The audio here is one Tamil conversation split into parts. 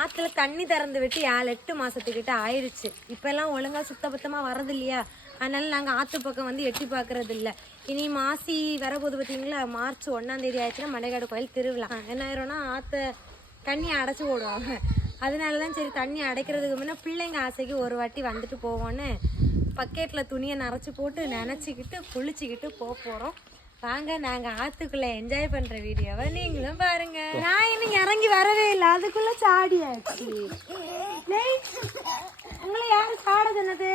ஆத்துல தண்ணி திறந்து விட்டு 7-8 மாசத்துக்கிட்ட ஆயிடுச்சு. இப்பெல்லாம் ஒழுங்கா சுத்தபத்தமா வர்றது இல்லையா, அதனால நாங்கள் ஆற்று பக்கம் வந்து எட்டி பார்க்கறது இல்லை. இனி மாசி வரப்போது பார்த்தீங்களா, மார்ச் 1ஆம் தேதி ஆயிடுச்சுன்னா மண்டைக்காடு கோயில் திருவிழா. என்ன ஆயிரும்னா ஆற்ற தண்ணி அடைச்சி போடுவாங்க. அதனால தான் சரி தண்ணி அடைக்கிறதுக்கு முன்னே பிள்ளைங்க ஆசைக்கு ஒரு வாட்டி வந்துட்டு போவோன்னு பக்கெட்டில் துணியை நரைச்சி போட்டு நினச்சிக்கிட்டு குளிச்சுக்கிட்டு போகிறோம். வாங்க நாங்கள் ஆற்றுக்குள்ளே என்ஜாய் பண்ணுற வீடியோவை நீங்களும் பாருங்க. நான் இன்னும் இறங்கி வரவே இல்லை, அதுக்குள்ளே சாடியாச்சு. உங்களை யாரு சாட சொன்னது?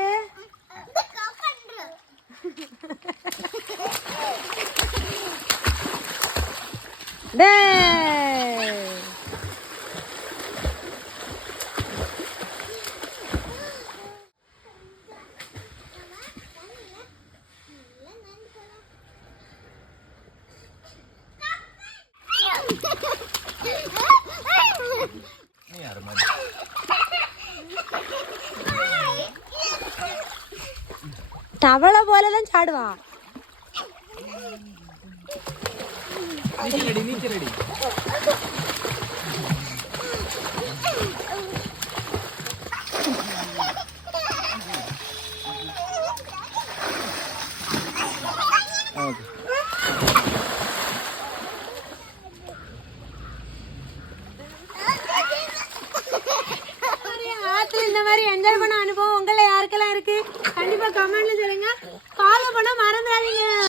தவளை போலதான் சாடுவா. ஆத்துல இந்த மாதிரி என்ஜாய் பண்ண அனுபவம் உங்களை யாருக்கெல்லாம் இருக்கு கண்டிப்பா கமெண்ட்ல சொல்லுங்க.